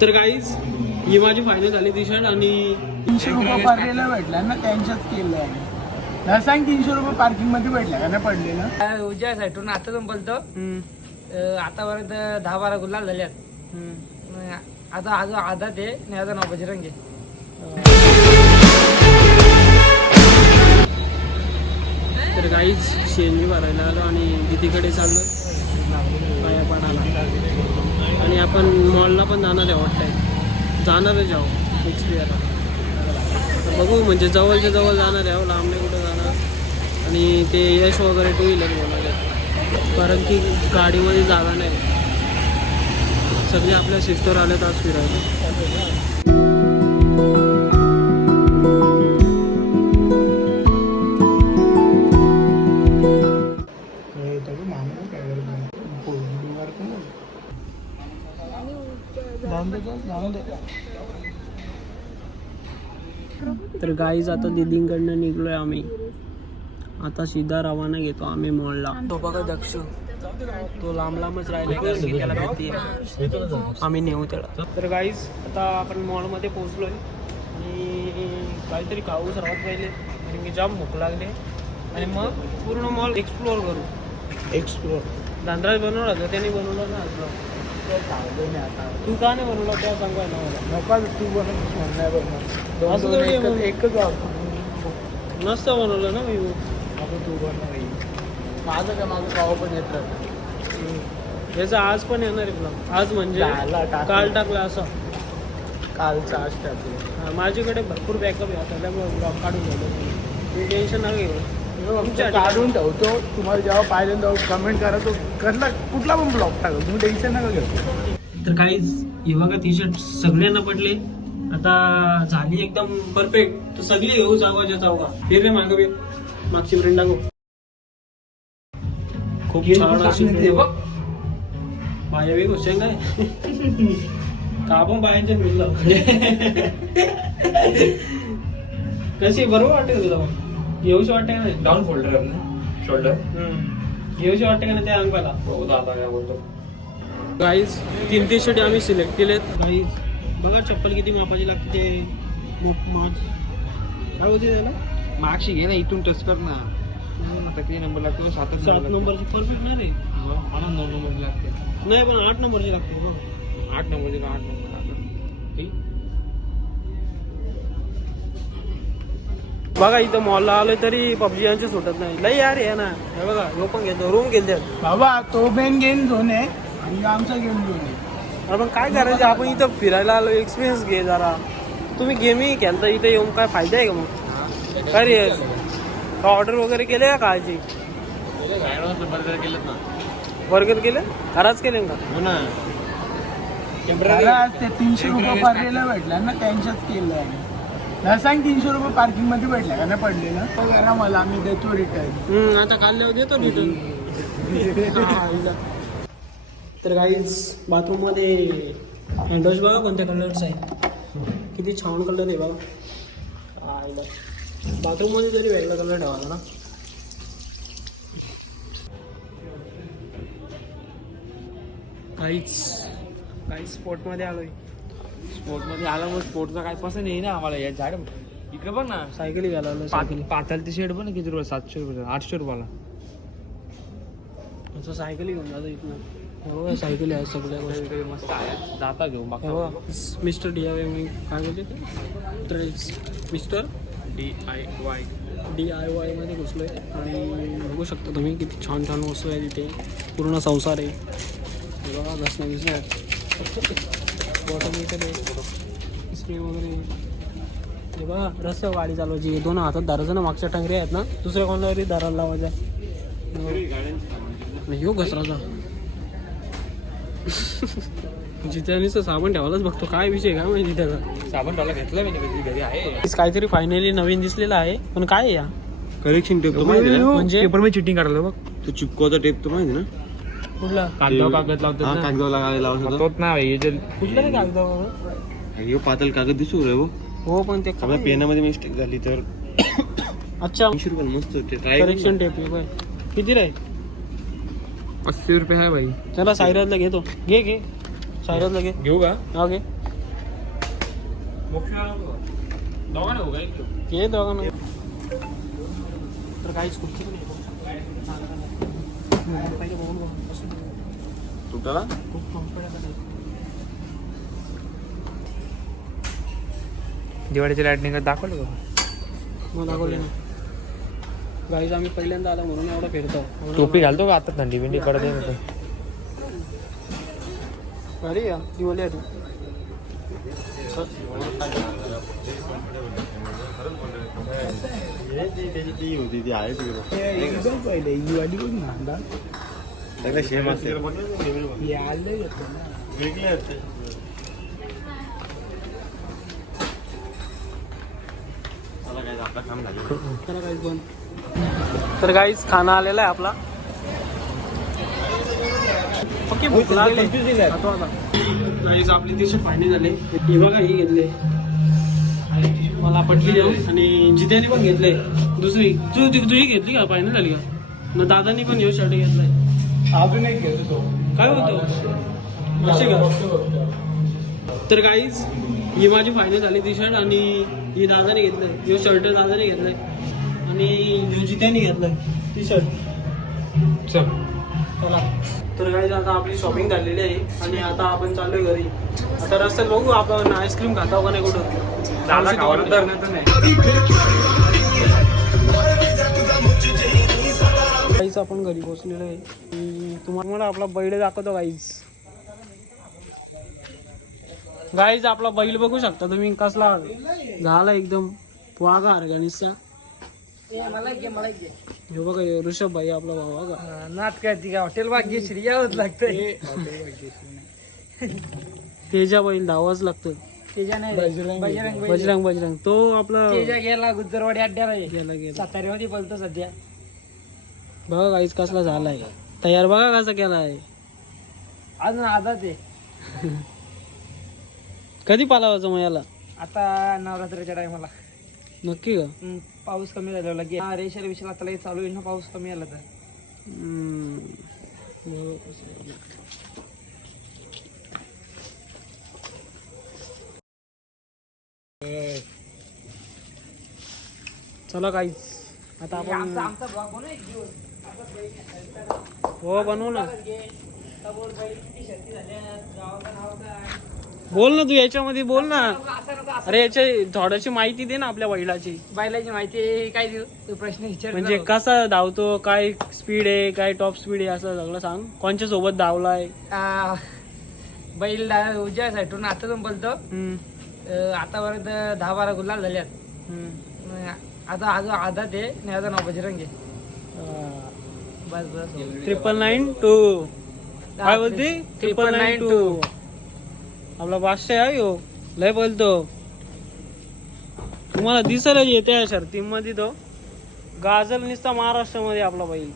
तर गाईज ही माझी फायनल झाली टी शर्ट आणि 300 रुपये पार्किंगला भेटला ना, त्यांच्याच केलं आहे. सांग 300 रुपये पार्किंग मध्ये भेटला का नाही पडलेलं. उज्या साईडून आता पण बोलतो आतापर्यंत 10-12 गुलाल झाल्यात. आता अजून आधा ते नाही, आता नाव बजरंग आहे. तर गाईज शेंडी भरायला आलो आणि दीदीकडे चाललो पाया पाडायला. आणि आपण मॉलला पण जाणार आहे, वाटतंय जाणारच आहो एक्सपिरियरला. बघू म्हणजे जवळच्या जवळ जाणार आहे, लांब नाही कुठं जाणार. आणि ते यश वगैरे टू व्हीलर बोलायला, कारण की गाडीमध्ये जागा नाही. सगळे आपल्या सिस्टर आले आज फिरायला. तर गाईज आता दीदींकडनं निघलोय आम्ही. आता सीधा रवाना घेतो आम्ही मॉलला. तो बघा दक्ष, तो लांब लांबच राहिला कारण की त्याला भीती आहे. आम्ही नेऊ त्याला. तर गाईज आता आपण मॉलमध्ये पोहोचलोय आणि काहीतरी खाऊ सर्वात पहिले, कारण की जाम भूक लागले. आणि मग पूर्ण मॉल एक्सप्लोअर करू. धानराज बनवला होता, त्याने बनवलं ना. तू का नाही बनवला त्या सांगू ना मला. नका तू बनव, एकच नसतं बनवलं ना मी. तू बनव, माझं काय, माझं गाव पण येत राहतं. याचं आज पण येणार आहे तुला. आज म्हणजे काल टाकला असं, कालचा आज टाकलं. माझ्याकडे भरपूर बॅकअप आहे त्यामुळे ब्लॉग काढून ठेवलं. तुम्ही टेन्शन नका घेऊ, काढून ठेवतो. तुम्हाला जेव्हा पाहिजे तेव्हा कमेंट करा, तो कुठला पण ब्लॉग टाका, तुम्ही टेन्शन नका घेऊ. तर काहीच हे बघा टी शर्ट सगळ्यांना पडले. आता झाली एकदम परफेक्ट. तर सगळी घेऊ जागाच्या जागा. फिर रे मागं बी मागची प्रिंट टाकू. खूप छान अशी माझ्या बी गोष्ट काय का पण बायांच्या मिळलं. कशी बरोबर वाटते तुला? येऊशी वाटते का नाही? डाऊन फोल्डर आहे शोल्डर. येऊशी वाटते का नाही त्या अंगाला? हो दादा काय बोलतो. गाईज 3 टी शर्ट आम्ही सिलेक्ट केलेत. गाईज बघा चप्पल किती मापाची लागते. ते काय होते त्याला? मागशी घे ना, इथून टच कर ना. आता किती नंबर लागतो? 7 नंबरची परफेक्ट नाही रे. मला 9 नंबरची लागते. नाही पण 8 नंबरची लागते बघ. 8 नंबरची का 8 नंबर बघा इथं मॉलला आलोय तरी पबजी यांची सुटत नाही. लई यार आहे ना. हे बघा लो पण घेतो, रूम घेतात बाबा. तो बेन गेम झोन आहे आणि आमचा गेम झोन आहे. अरे पण काय करायचं, आपण इथं फिरायला आलो, एक्सपिरियन्स घे जरा. तुम्ही गेमही खेळता इथं येऊन, काय फायदा आहे का मग? काय रे ऑर्डर वगैरे केले का काळजी? बर्गर केले? खराच केले का? हो ना. ते 300 रुपये पार्किंगला भेटला ना, त्यांच्याच केलं आहे. सांग 300 रुपये पार्किंग मध्ये भेटला का नाही पडलेलं. करा मला, आम्ही देतो रिटर्न. आता काढल्यावर देतो रिटर्न. तर गाईज बाथरूम मध्ये हँडवॉश बघा कोणत्या कलरचा आहे. किती छान कलर आहे बघा. बाथरूम मध्ये तरी वेगळा कलर ठेवायचा ना. काहीच स्पोर्ट मध्ये आलोय. स्पोर्ट मध्ये आला मग स्पोर्टचा काय पसंत आहे ना आम्हाला. या झाड इकडे बघ ना, सायकली घ्यायला आलो. सायकली पाताल ती शर्ट पण किती रुपये? 700 रुपये 800 रुपयाला. असं सायकली घेऊन जातो इथनं. हो सायकली आहे सगळ्या गोष्टी मस्त आहे. जाता घेऊ मिस्टर DIY मी काय बोलते तर मिस्टर DIY मध्ये घुसलोय. आणि बघू शकता तुम्ही किती छान छान वस्तू आहे तिथे. पूर्ण संसार आहे. हे बघा घसणं बॉटल इकडे स्प्रे वगैरे. हे बघा रस्त्यावर गाडी चालवायची. 2 हातात धरायचं ना, मागच्या टांगरी आहेत ना, दुसऱ्या कोणाला तरी धरायला लावायचा. येऊ घसराचा जिथे साबण ठेवायलाच बघतो. काय विषय काय माहिती त्याचा. साबण टाला घेतला मी घरी आहे. काहीतरी फायनली नवीन दिसलेलं आहे. पण काय आहे या करेक्शन टेप म्हणजे पेपर मध्ये चिटिंग काढलं बघ. तो चिपकोचा टेप तो माहिती ना, कुठला कागद लावतो. तोच नाही कुठला रे कागदावर? पातळ कागद दिसू रे. हो पण ते आपल्या पेनामध्ये मिस्टेक झाली तर. अच्छा 80 रुपये मस्त करेक्शन टेप किती रे? 80 रुपये आहे भाई. चला सायराजला घेतो. घे सायराजला घे. घेऊ का? हा घे. दोघांना हो काय ये दोघांना तर काहीच कुठे पहिले बघून बघ तुटाला खूप कम्फर्टेबल आहे. दिवाळीची लाईटनिंग दाखवलं का मग दाखवले ना गाईज आम्ही पहिल्यांदा आला म्हणून एवढं फिरतो. टोपी घालतो का आता थंडी बिंडी पडत आहे अरे या दिवाळी आहे तू एकदम पहिले ही वाली बघ ना हे आलं येतं ना. चला काहीच बंद. तर काहीच खाना आलेला आहे आपला. ओके भूक लागली. गाईज आपली टी शर्ट फायनल झाले. हे बघा ही घेतले मला पटली देऊ आणि जित्याने पण घेतले. दुसरी तुझी घेतली का फायनल झाली का ना दादानी पण हे शर्ट घेतलाय. अजून एक घेतो तो काय होतं असे का. तर गाईज ही माझी फायनल झाली टी शर्ट आणि ही दादाने घेतलंय. हे शर्ट दादाने घेतलंय आणि जित्याने घेतलंय टी शर्ट. चला तर गाईज आता आपली शॉपिंग झालेली आहे आणि आता आपण चाललोय घरी. आता रस्त्यात बघू आपण आईस्क्रीम खाता का नाही कुठं. दादा खावायला तर नाही. गाईज आपण घरी पोहोचलेलो आहे. तुम्हाला आपला बैल दाखवतो गाईज. गाईज आपला बैल बघू शकता तुम्ही कसला झाला एकदम वाघा अर्गानिसचा. हे बघा ऋषभ भाई आपला भाऊ का नाच करते का हॉटेल भाग्यश्री यावंच लागतंय. तेजा बैल धावाच लागतं. तेजा नाही बजरंग. बजरंग तो आपला तेजा गेला गुजरवाडी अड्ड्याला गेला गेला. साताऱ्यामध्ये बोलतो सध्या. बघा गाईज कसला झालाय तयार. बघा कसा केलाय. अजून आधाच आहे. कधी पालावायचं मग याला आता नवरात्रीच्या टायमाला नक्की का. पाऊस कमी झाला लगे रेशर विषय आता लगेच चालू होईल ना पाऊस कमी आला तर. चला काहीच आता आपण आमचा भाग हो ना एक दिवस. हो बनवू ना. बोल ना तू याच्यामध्ये बोल ना. अरे याची थोडीशी माहिती दे ना आपल्या बैलाची. बैलाची माहिती काय देऊ तू प्रश्न विचार. म्हणजे कसा धावतो काय स्पीड आहे काय टॉप स्पीड आहे असं सगळं सांग. कोणच्या सोबत धावलाय. बैल उजव्या साईडून आता पण बोलतो. आतापर्यंत 10-12 गुलाल झाल्यात. आता अजून आधा ते माझं नाव बजरंग आहे. बस बस 999 काय बोलते 999 आपला बादशाह आहे हो. लय बोलतो तुम्हाला दिसायला येते शर्तीमध्ये. तो गाजल निसता महाराष्ट्रामध्ये आपला बैल.